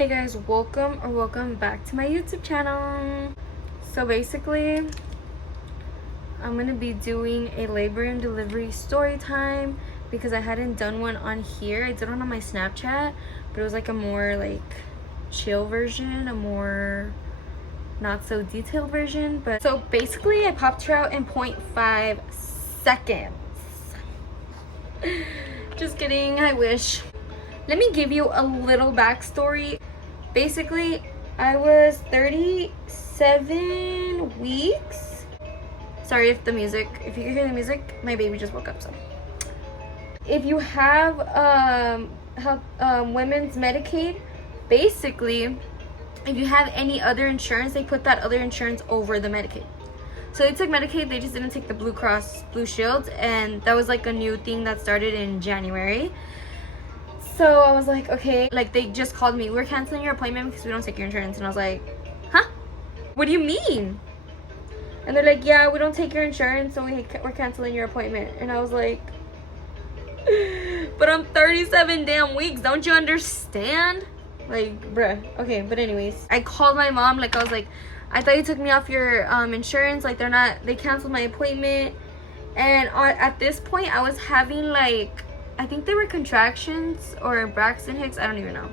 Hey guys, welcome back to my YouTube channel. So basically, I'm gonna be doing a labor and delivery story time because I hadn't done one on here. I did one on my Snapchat, but it was like a more like chill version, a more not so detailed version. But so basically I popped her out in 0.5 seconds. Just kidding, I wish. Let me give you a little backstory. Basically, I was 37 weeks. Sorry if you can hear the music, my baby just woke up. So if you have women's Medicaid, basically if you have any other insurance, they put that other insurance over the Medicaid. So they took Medicaid, they just didn't take the Blue Cross Blue Shield, and that was like a new thing that started in January. So I was like, okay, like they just called me, we're canceling your appointment because we don't take your insurance. And I was like, huh? What do you mean? And they're like, yeah, we don't take your insurance, so we're canceling your appointment. And I was like, but I'm 37 damn weeks, don't you understand? Like, bruh. Okay, but anyways, I called my mom, like I was like, I thought you took me off your insurance, like they canceled my appointment. And at this point I was having like, I think they were contractions or Braxton Hicks, I don't even know.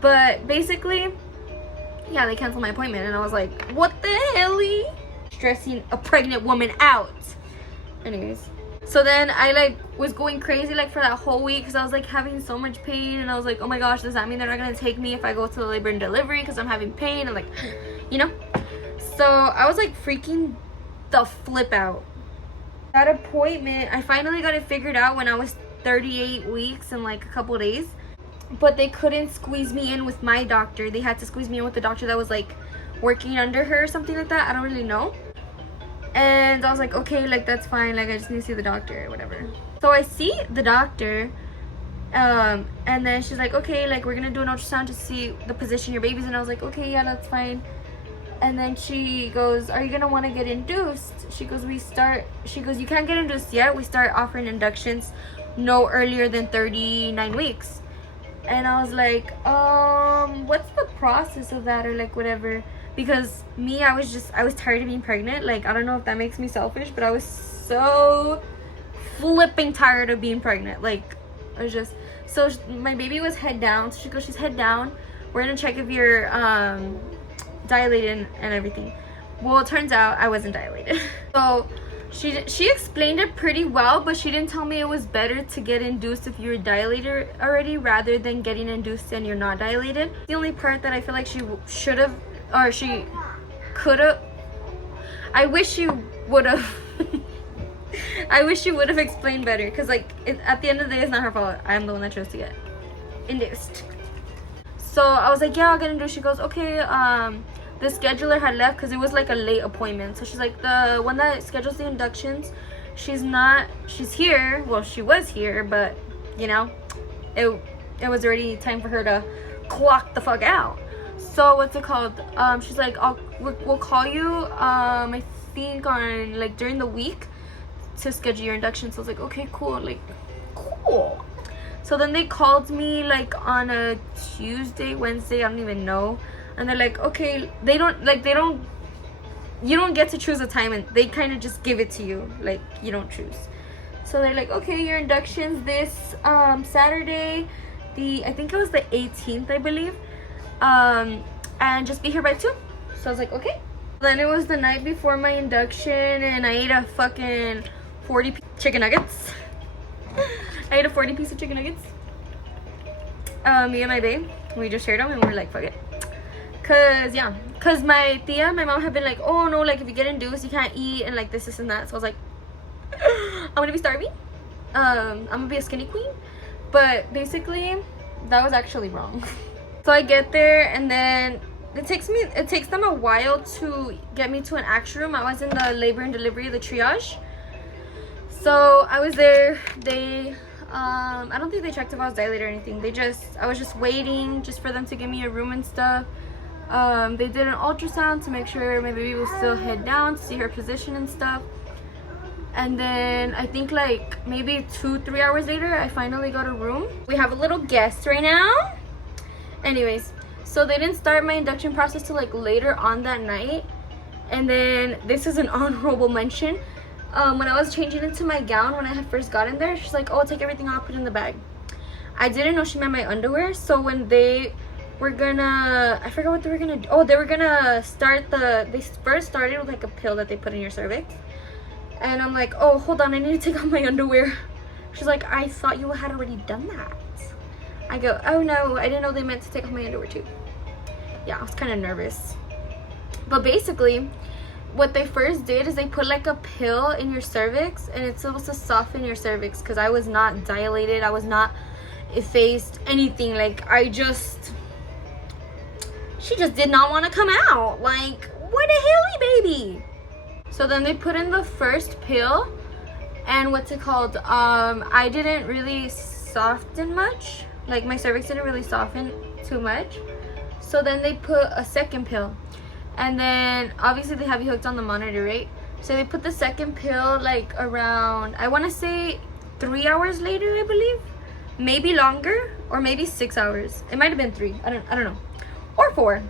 But basically, yeah, they canceled my appointment. And I was like, what the hell? Stressing a pregnant woman out. Anyways, so then I like was going crazy like for that whole week because I was like having so much pain. And I was like, oh my gosh, does that mean they're not gonna take me if I go to the labor and delivery because I'm having pain? And like, you know. So I was like freaking the flip out. That appointment, I finally got it figured out when I was 38 weeks and like a couple of days. But they couldn't squeeze me in with my doctor. They had to squeeze me in with the doctor that was like working under her or something like that. I don't really know. And I was like, okay, like that's fine. Like I just need to see the doctor or whatever. So I see the doctor. And then she's like, okay, like we're gonna do an ultrasound to see the position your baby's in. I was like, okay, yeah, that's fine. And then she goes, are you gonna want to get induced? She goes, you can't get induced yet. We start offering inductions no earlier than 39 weeks. And I was like, what's the process of that, or like whatever? Because me, I was tired of being pregnant. Like, I don't know if that makes me selfish, but I was so flipping tired of being pregnant. Like, I was just, so my baby was head down. So she goes, she's head down. We're gonna check if you're dilated and everything. Well, it turns out I wasn't dilated. So she explained it pretty well, but she didn't tell me it was better to get induced if you're dilated already rather than getting induced and you're not dilated. The only part that I feel like she should have, or she could have, I wish she would have I wish she would have explained better, because like at the end of the day, it's not her fault. I'm the one that chose to get induced. So I was like, yeah, I'll get induced. She goes, okay, the scheduler had left because it was like a late appointment. So she's like, the one that schedules the inductions, she's here. Well, she was here, but you know, it was already time for her to clock the fuck out. So what's it called? She's like, we'll call you, I think on like during the week to schedule your induction. So I was like, okay, cool, like cool. So then they called me like on a Tuesday, Wednesday, I don't even know. And they're like, okay, you don't get to choose a time, and they kind of just give it to you, like you don't choose. So they're like, okay, your induction's this Saturday, I think it was the 18th, I believe, and just be here by 2. So I was like, okay. Then it was the night before my induction, and I ate a fucking 40 chicken nuggets. I ate a 40 piece of chicken nuggets. Me and my babe, we just shared them, and we were like, fuck it. Cause my mom had been like, oh no, like if you get induced you can't eat and like this and that. So I was like, I'm gonna be starving, I'm gonna be a skinny queen. But basically that was actually wrong. So I get there, and then it takes them a while to get me to an action room. I was in the labor and delivery, the triage. So I was there. They I don't think they checked if I was dilated or anything. I was just waiting just for them to give me a room and stuff. They did an ultrasound to make sure my baby was still head down, to see her position and stuff. And then I think like maybe 2-3 hours later, I finally got a room. We have a little guest right now. Anyways, so they didn't start my induction process till like later on that night. And then this is an honorable mention. When I was changing into my gown when I had first gotten there, she's like, oh, take everything off, put it in the bag. I didn't know she meant my underwear. So when they were gonna, I forgot what they were gonna do. Oh, they were gonna start they first started with like a pill that they put in your cervix. And I'm like, oh, hold on, I need to take off my underwear. She's like, I thought you had already done that. I go, oh no, I didn't know they meant to take off my underwear too. Yeah, I was kind of nervous. But basically, what they first did is they put like a pill in your cervix, and it's supposed to soften your cervix, because I was not dilated, I was not effaced, anything. Like, she just did not want to come out. Like, what the hell, baby? So then they put in the first pill, and what's it called? I didn't really soften much. Like, my cervix didn't really soften too much. So then they put a second pill. And then, obviously, they have you hooked on the monitor, right? So they put the second pill, like, around, I want to say 3 hours later, I believe. Maybe longer, or maybe 6 hours. It might have been 3. I don't know. Or 4.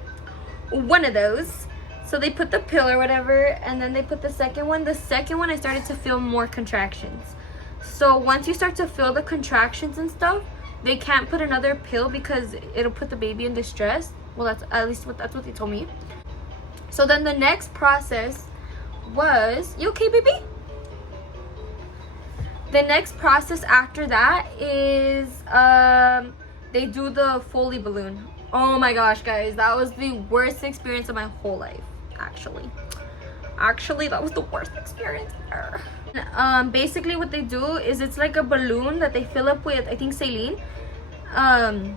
One of those. So they put the pill or whatever, and then they put the second one. The second one, I started to feel more contractions. So once you start to feel the contractions and stuff, they can't put another pill because it'll put the baby in distress. Well, that's at least that's what they told me. So then the next process was, you okay, baby? The next process after that is they do the Foley balloon. Oh my gosh, guys, that was the worst experience of my whole life. Actually, that was the worst experience ever. Basically what they do is it's like a balloon that they fill up with, I think, saline. And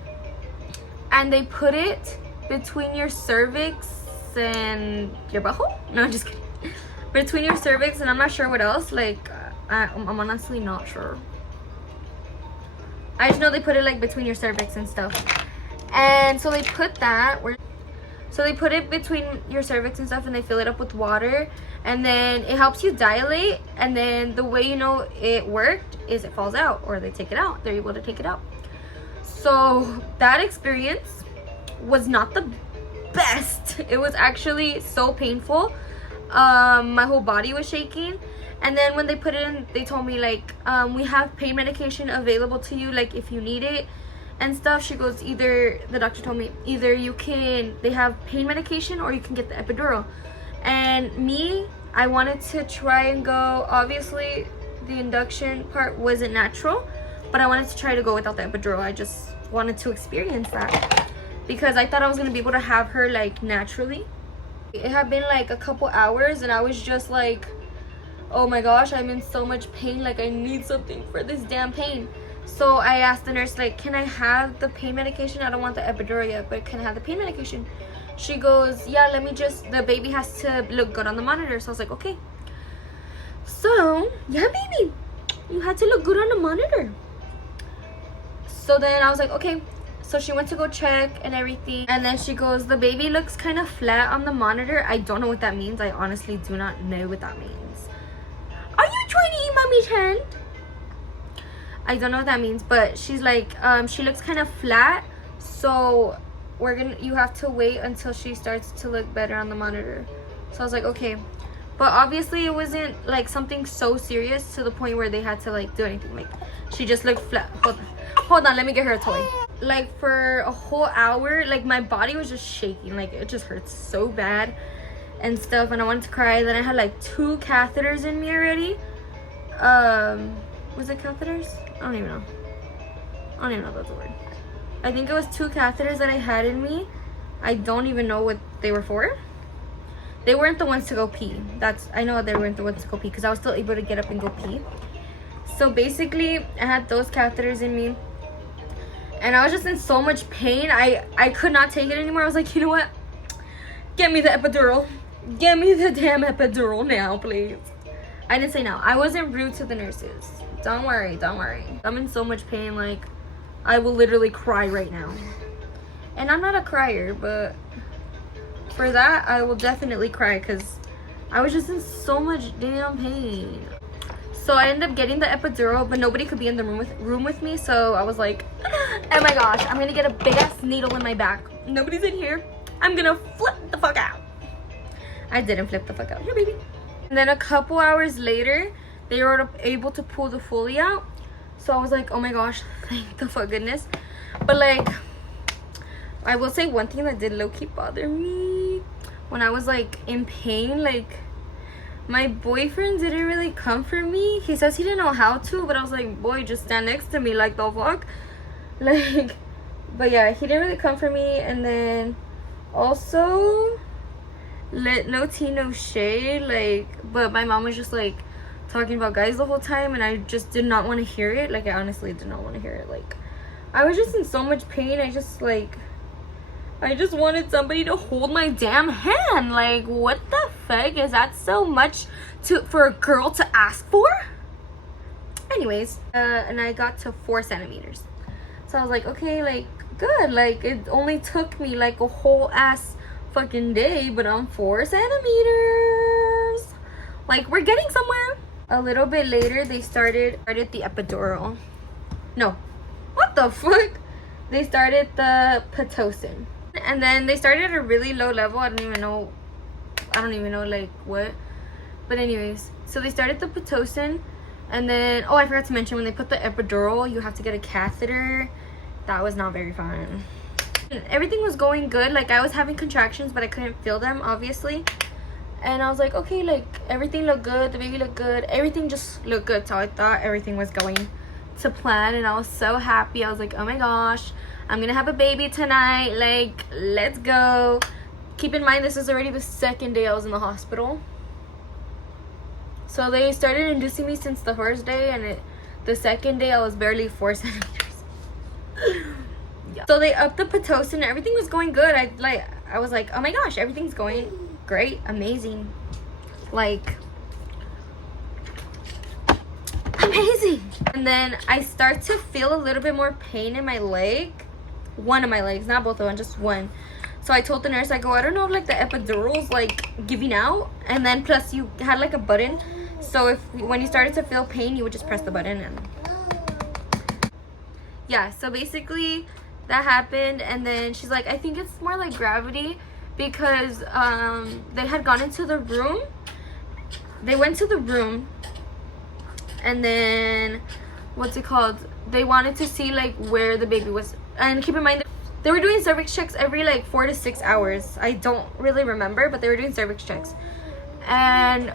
they put it between your cervix and your butthole. No, I'm just kidding. Between your cervix and I'm not sure what else. Like, I'm honestly not sure. I just know they put it like between your cervix and stuff. And so they put that so they put it between your cervix and stuff, and they fill it up with water, and then it helps you dilate. And then the way you know it worked is it falls out, or they take it out. They're able to take it out. So that experience was not the best. It was actually so painful. My whole body was shaking. And then when they put it in, they told me, like, we have pain medication available to you, like, if you need it and stuff. She goes, the doctor told me, either they have pain medication or you can get the epidural. And me, I wanted to try and go, obviously the induction part wasn't natural, but I wanted to try to go without the epidural. I just wanted to experience that because I thought I was going to be able to have her, like, naturally. It had been like a couple hours and I was just like, oh my gosh, I'm in so much pain, like I need something for this damn pain. So I asked the nurse, like, can I have the pain medication? I don't want the epidural yet, but can I have the pain medication? She goes, yeah, the baby has to look good on the monitor. So I was like, okay. So, yeah, baby, you had to look good on the monitor. So then I was like, okay. So she went to go check and everything. And then she goes, the baby looks kind of flat on the monitor. I don't know what that means. I honestly do not know what that means. Are you trying to eat mommy's hand? I don't know what that means, but she's like, she looks kind of flat, so you have to wait until she starts to look better on the monitor. So I was like, okay. But obviously it wasn't like something so serious to the point where they had to like do anything. Like, she just looked flat. Hold on, let me get her a toy. Like, for a whole hour, like, my body was just shaking. Like, it just hurts so bad and stuff, and I wanted to cry. Then I had like 2 catheters in me already. Was it catheters? I don't even know if that's a word. I think it was 2 catheters that I had in me. I don't even know what they were for. They weren't the ones to go pee. I know they weren't the ones to go pee because I was still able to get up and go pee. So basically, I had those catheters in me. And I was just in so much pain. I could not take it anymore. I was like, you know what? Get me the epidural. Get me the damn epidural now, please. I didn't say no. I wasn't rude to the nurses. Don't worry. I'm in so much pain, like, I will literally cry right now. And I'm not a crier, but for that, I will definitely cry because I was just in so much damn pain. So I ended up getting the epidural, but nobody could be in the room with me, so I was like, Oh my gosh, I'm gonna get a big ass needle in my back. Nobody's in here. I'm gonna flip the fuck out. I didn't flip the fuck out. Here, baby. And then a couple hours later, they were able to pull the Foley out. So I was like, oh my gosh, thank the fuck goodness. But like, I will say one thing that did low-key bother me. When I was like in pain, like my boyfriend didn't really comfort me. He says he didn't know how to, but I was like, boy, just stand next to me, like the fuck. Like, but yeah, he didn't really comfort me. And then also, no tea, no shade, like, but my mom was just like talking about guys the whole time, and I just did not want to hear it. Like, I honestly did not want to hear it. Like, I was just in so much pain. I just wanted somebody to hold my damn hand. Like, what the fuck? Is that so much for a girl to ask for? Anyways, and I got to 4 centimeters. So I was like, okay, like, good. Like, it only took me like a whole ass fucking day, but I'm 4 centimeters. Like, we're getting somewhere. A little bit later, they started the epidural. No. What the fuck? They started the Pitocin. And then they started at a really low level. I don't even know like what. But anyways, so they started the Pitocin, and then I forgot to mention, when they put the epidural, you have to get a catheter. That was not very fun. Everything was going good. Like, I was having contractions, but I couldn't feel them, obviously. And I was like, okay, like, everything looked good, the baby looked good, everything just looked good. So I thought everything was going to plan, and I was so happy. I was like, oh my gosh, I'm gonna have a baby tonight, like, let's go. Keep in mind, this is already the 2nd day I was in the hospital. So they started inducing me since the first day, and the 2nd day I was barely 4 centimeters. Yeah. So they upped the Pitocin, everything was going good. I was like, oh my gosh, everything's going great, amazing, like, amazing. And then I start to feel a little bit more pain in my leg, one of my legs, not both of them, just one. So I told the nurse, I go, I don't know if like the epidural's like giving out, and then plus you had like a button, so when you started to feel pain, you would just press the button. And yeah, so basically that happened. And then she's like, I think it's more like gravity, because they had gone into the room. They went to the room, and then they wanted to see like where the baby was. And keep in mind, they were doing cervix checks every like 4 to 6 hours. I don't really remember, but they were doing cervix checks. And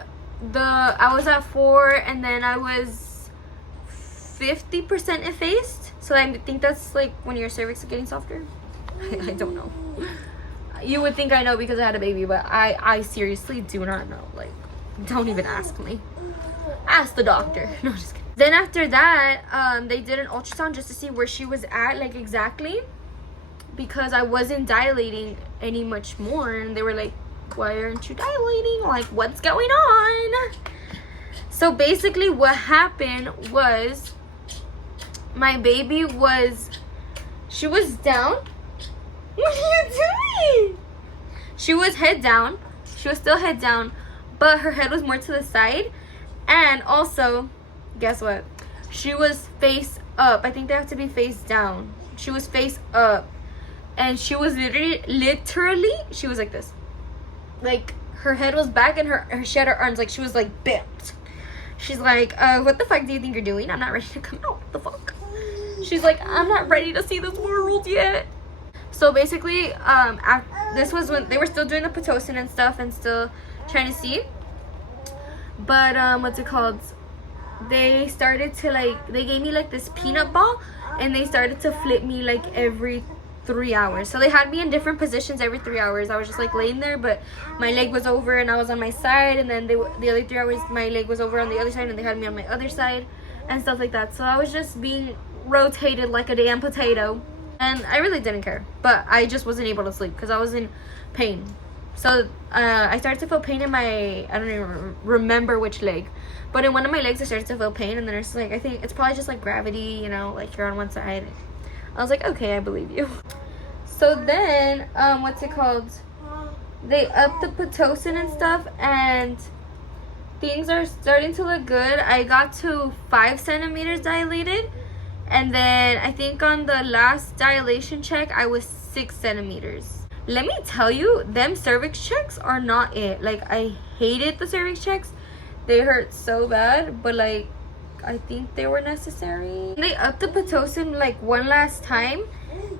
I was at 4, and then I was 50% effaced. So I think that's like when your cervix is getting softer. I don't know. You would think I know because I had a baby, but I seriously do not know. Like, don't even ask me. Ask the doctor. No, just kidding. Then after that, they did an ultrasound just to see where she was at, like, exactly, because I wasn't dilating any much more. And they were like, why aren't you dilating? Like, what's going on? So basically what happened was, my baby she was down. What are you doing? She was head down. She was still head down, but her head was more to the side. And also, guess what? She was face up. I think they have to be face down. She was face up. And she was literally, she was like this. Like, her head was back, and she had her arms, like, she was like bent. She's like, what the fuck do you think you're doing? I'm not ready to come out. What the fuck? She's like, I'm not ready to see this world yet. So basically, this was when they were still doing the Pitocin and stuff, and still trying to see. But what's it called? They started to like, they gave me like this peanut ball, and they started to flip me like every 3 hours. So they had me in different positions every 3 hours. I was just like laying there, but my leg was over and I was on my side, and then the other 3 hours my leg was over on the other side, and they had me on my other side and stuff like that. So I was just being rotated like a damn potato, and I really didn't care, but I just wasn't able to sleep because I was in pain. So I started to feel pain in my, I don't even remember which leg, but in one of my legs I started to feel pain, and the nurse was like, I think it's probably just like gravity, you know, like you're on one side. I was like, okay, I believe you. So then what's it called, they upped the Pitocin and stuff, and things are starting to look good. I got to 5 centimeters dilated, And then I think on the last dilation check, I was 6 centimeters. Let me tell you, them cervix checks are not it. Like, I hated the cervix checks. They hurt so bad, but like, I think they were necessary. They upped the Pitocin like one last time.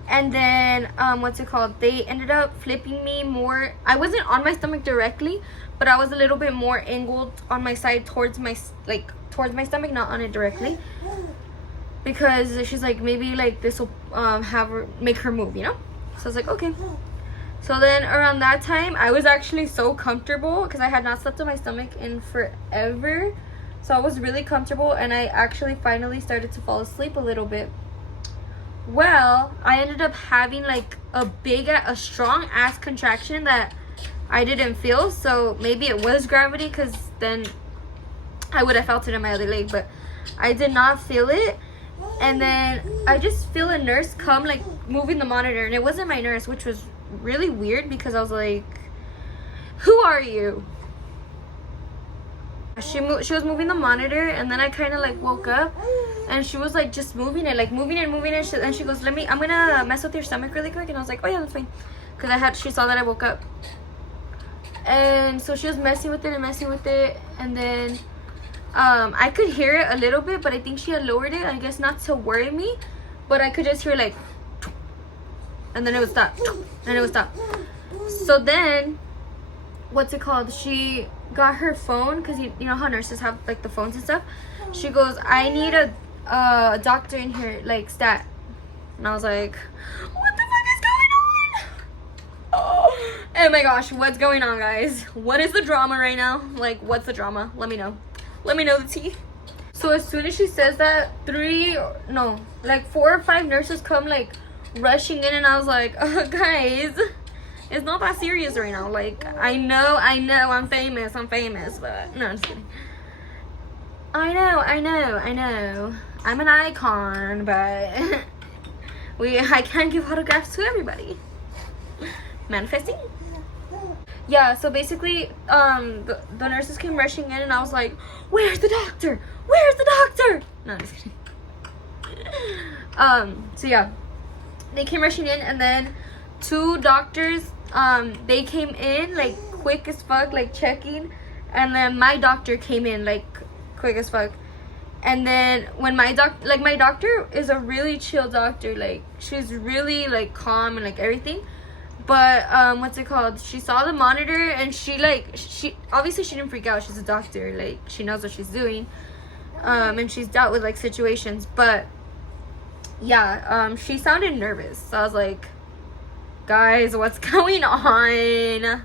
And then, what's it called? They ended up flipping me more. I wasn't on my stomach directly, but I was a little bit more angled on my side towards my, towards my stomach, not on it directly. Because she's like, maybe like this will make her move, you know? So I was like, okay. So then around that time, I was actually so comfortable because I had not slept on my stomach in forever. So I was really comfortable, and I actually finally started to fall asleep a little bit. Well, I ended up having like a strong ass contraction that I didn't feel. So maybe it was gravity, because then I would have felt it in my other leg, but I did not feel it. And then I just feel a nurse come, like, moving the monitor, and it wasn't my nurse, which was really weird because I was like, who are you? She was moving the monitor, and then I kind of like woke up, and she was like just moving it, and she goes, I'm gonna mess with your stomach really quick. And I was like, oh yeah, that's fine, because she saw that I woke up. And so she was messing with it, and then I could hear it a little bit, but I think she had lowered it, I guess not to worry me, but I could just hear like, and then it would stop, and it would stop. So then, what's it called? She got her phone, because you know how nurses have like the phones and stuff. She goes, I need a doctor in here, like stat. And I was like, what the fuck is going on? Oh my gosh, what's going on, guys? What is the drama right now? Like, what's the drama? Let me know the tea. So as soon as she says that, 4 or 5 nurses come like rushing in, and I was like, oh guys, it's not that serious right now. like, I know I'm famous, but no, I'm just kidding. I know I'm an icon, but I can't give autographs to everybody. Manifesting. Yeah, so basically, the nurses came rushing in, and I was like, where's the doctor? No, I'm just kidding. So yeah, they came rushing in, and then 2 doctors, they came in, like, quick as fuck, like, checking, and then my doctor came in, like, quick as fuck. And then when my doctor is a really chill doctor, like, she's really, like, calm and, like, everything. But, what's it called? She saw the monitor, and she obviously she didn't freak out. She's a doctor. Like, she knows what she's doing. And she's dealt with, like, situations. But, yeah, she sounded nervous. So I was like, guys, what's going on?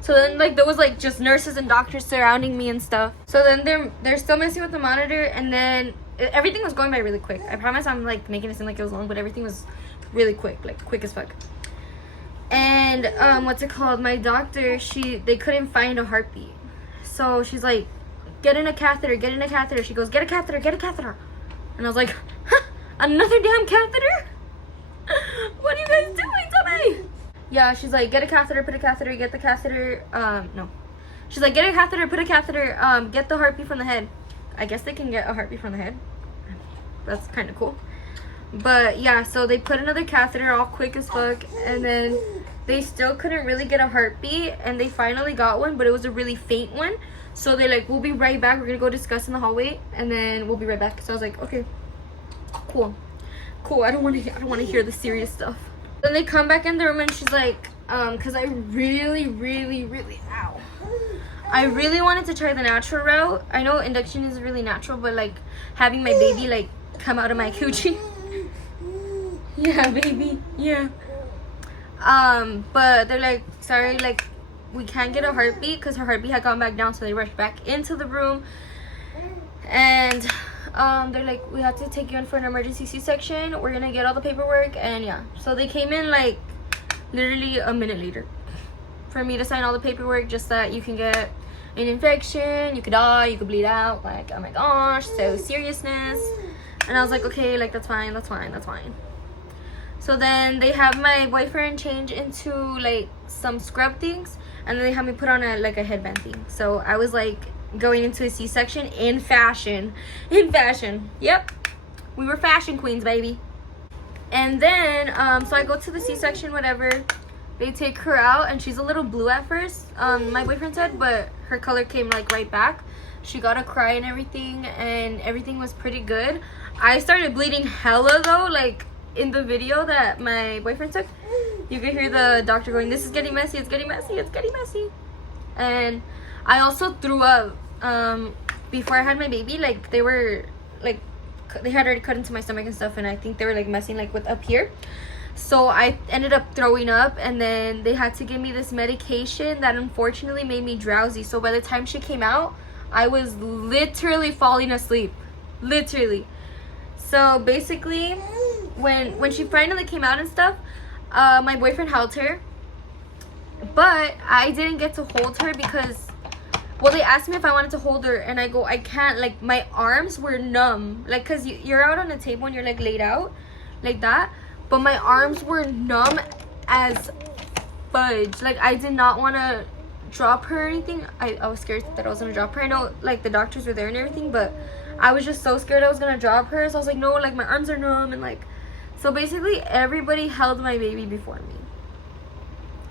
So then, like, there was, like, just nurses and doctors surrounding me and stuff. So then they're still messing with the monitor, and then everything was going by really quick. I promise I'm, like, making it seem like it was long, but everything was really quick. Like, quick as fuck. And what's it called? My doctor, they couldn't find a heartbeat. So she's like, get in a catheter. She goes, get a catheter. And I was like, huh, another damn catheter? What are you guys doing to me? Yeah, she's like, get a catheter, put a catheter, get the catheter. No. She's like, get a catheter, put a catheter, get the heartbeat from the head. I guess they can get a heartbeat from the head. That's kind of cool. But yeah, so they put another catheter all quick as fuck, and then they still couldn't really get a heartbeat, and they finally got one, but it was a really faint one. So they're like, we'll be right back, we're gonna go discuss in the hallway, and then we'll be right back. So I was like, okay, cool. I don't want to hear the serious stuff. Then they come back in the room, and she's like, because I really ow, I really wanted to try the natural route. I know induction is really natural, but like having my baby like come out of my coochie. Yeah, baby. Yeah. But they're like, sorry, like, we can't get a heartbeat, because her heartbeat had gone back down. So they rushed back into the room, and they're like, we have to take you in for an emergency C-section. We're gonna get all the paperwork, and yeah. So they came in like literally a minute later for me to sign all the paperwork, just that you can get an infection, you could die, you could bleed out. Like, oh my gosh, so seriousness. And I was like, okay, like, that's fine. So then they have my boyfriend change into like some scrub things, and then they have me put on a headband thing. So I was like going into a C-section in fashion. Yep. We were fashion queens, baby. And then, so I go to the C-section, whatever. They take her out, and she's a little blue at first, my boyfriend said, but her color came like right back. She got a cry and everything was pretty good. I started bleeding hella though, like in the video that my boyfriend took. You could hear the doctor going, "This is getting messy, it's getting messy, it's getting messy." And I also threw up before I had my baby. Like they were like, they had already cut into my stomach and stuff, and I think they were like messing like with up here. So I ended up throwing up, and then they had to give me this medication that unfortunately made me drowsy. So by the time she came out, I was literally falling asleep. Literally. So basically, when she finally came out and stuff, my boyfriend held her. But I didn't get to hold her because, well, they asked me if I wanted to hold her, and I go, I can't. Like, my arms were numb. Like, because you're out on a table and you're, like, laid out like that. But my arms were numb as fudge. Like, I did not want to drop her or anything. I was scared that I was going to drop her. I know, like, the doctors were there and everything, but I was just so scared I was going to drop her. So I was like, no, like, my arms are numb. And, like, so basically everybody held my baby before me.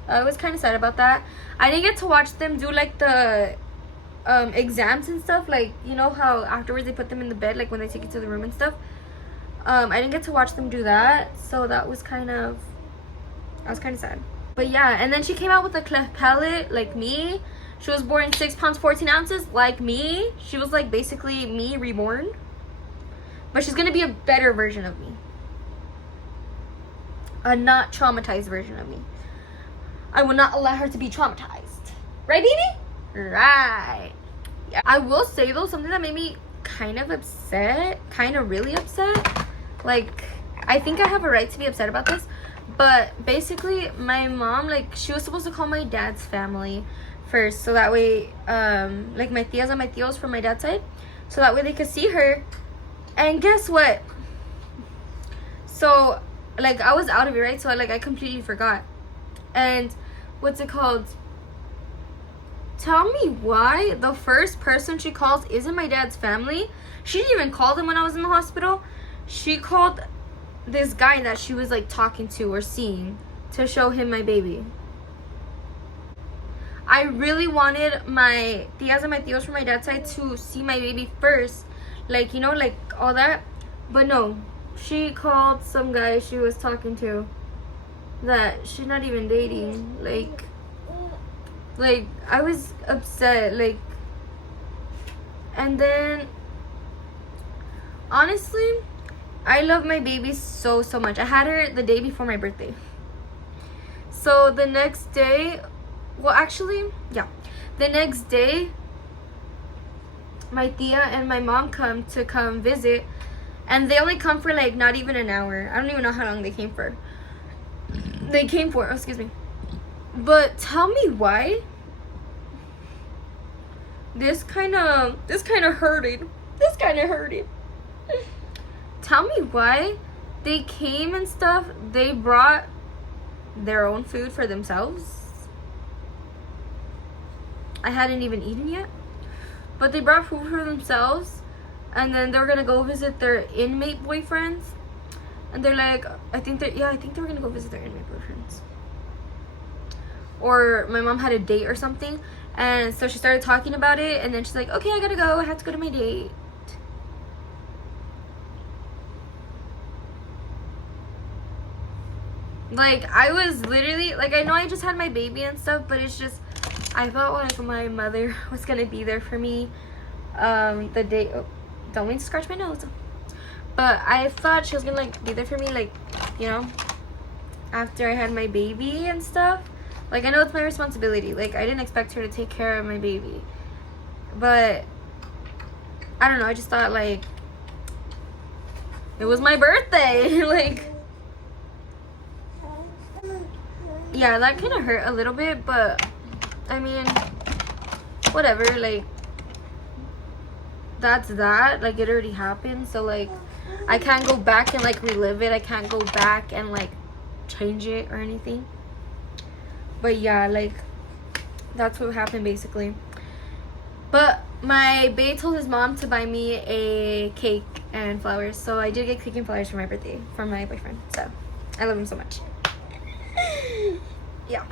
I was kind of sad about that. I didn't get to watch them do, like, the exams and stuff. Like, you know how afterwards they put them in the bed, like, when they take you to the room and stuff. I didn't get to watch them do that. So that was kind of, I was kind of sad. But yeah, and then she came out with a cleft palate, like me. She was born 6 pounds 14 ounces, like me. She was like basically me reborn. But she's gonna be a better version of me. A not traumatized version of me. I will not allow her to be traumatized. Right, baby? Right. Yeah. I will say though, something that made me kind of upset, kind of really upset. Like, I think I have a right to be upset about this. But basically, my mom, like, she was supposed to call my dad's family first. So that way, like, my tias and my tios from my dad's side. So that way they could see her. And guess what? So, like, I was out of it, right? So, like, I completely forgot. And what's it called? Tell me why the first person she calls isn't my dad's family. She didn't even call them when I was in the hospital. She called this guy that she was like talking to or seeing to show him my baby. I really wanted my tias and my tios from my dad's side to see my baby first, like, you know, like all that. But no, she called some guy she was talking to that she's not even dating. Like I was upset, like. And then honestly, I love my baby so much. I had her the day before my birthday. So the next day, well, actually, yeah. The next day, my tia and my mom come visit. And they only come for like not even an hour. I don't even know how long they came for. Oh, excuse me. But tell me why. This kind of hurted. Tell me why they came and stuff. They brought their own food for themselves. I hadn't even eaten yet. But they brought food for themselves. And then they were going to go visit their inmate boyfriends. And they're like, I think they were going to go visit their inmate boyfriends. Or my mom had a date or something. And so she started talking about it. And then she's like, okay, I got to go. I have to go to my date. Like, I was literally, like, I know I just had my baby and stuff, but it's just, I felt like my mother was going to be there for me the day, oh, don't mean to scratch my nose. But I thought she was going to, like, be there for me, like, you know, after I had my baby and stuff. Like, I know it's my responsibility. Like, I didn't expect her to take care of my baby. But, I don't know, I just thought, like, it was my birthday. Like, yeah, that kind of hurt a little bit, but I mean, whatever, like, that's that, like, it already happened, so, like, I can't go back and, like, relive it. I can't go back and, like, change it or anything. But yeah, like, that's what happened basically. But my bae told his mom to buy me a cake and flowers. So I did get cake and flowers for my birthday from my boyfriend. So I love him so much. Yeah.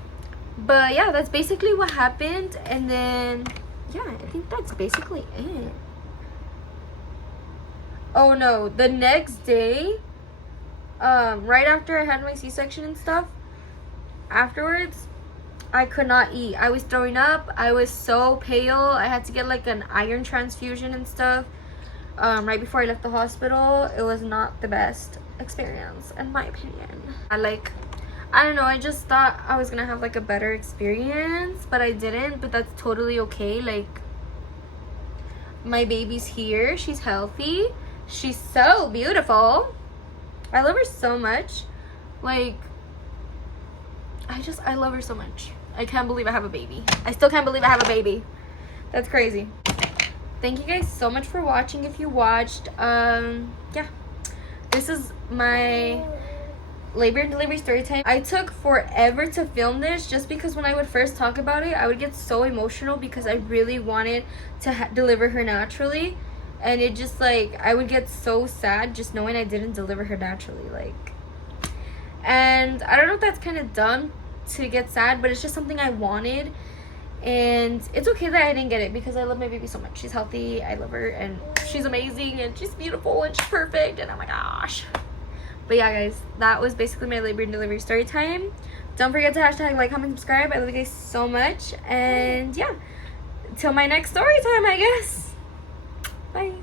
But yeah, that's basically what happened. And then yeah, I think that's basically it. Oh no, the next day, right after I had my C-section and stuff, afterwards, I could not eat. I was throwing up. I was so pale. I had to get like an iron transfusion and stuff. Right before I left the hospital. It was not the best experience, in my opinion. I don't know, I just thought I was gonna have like a better experience, but I didn't. But that's totally okay. Like, my baby's here. She's healthy. She's so beautiful. I love her so much. Like, I love her so much. I can't believe I have a baby. I still can't believe I have a baby. That's crazy. Thank you guys so much for watching. If you watched, yeah, this is my labor and delivery story time. I took forever to film this just because when I would first talk about it, I would get so emotional because I really wanted to deliver her naturally. And it just, like, I would get so sad just knowing I didn't deliver her naturally, like. And I don't know if that's kind of dumb to get sad, but it's just something I wanted. And it's okay that I didn't get it because I love my baby so much. She's healthy, I love her, and she's amazing, and she's beautiful, and she's perfect, and oh my gosh. But yeah, guys, that was basically my labor and delivery story time. Don't forget to hashtag like, comment, subscribe. I love you guys so much. And yeah, till my next story time, I guess. Bye.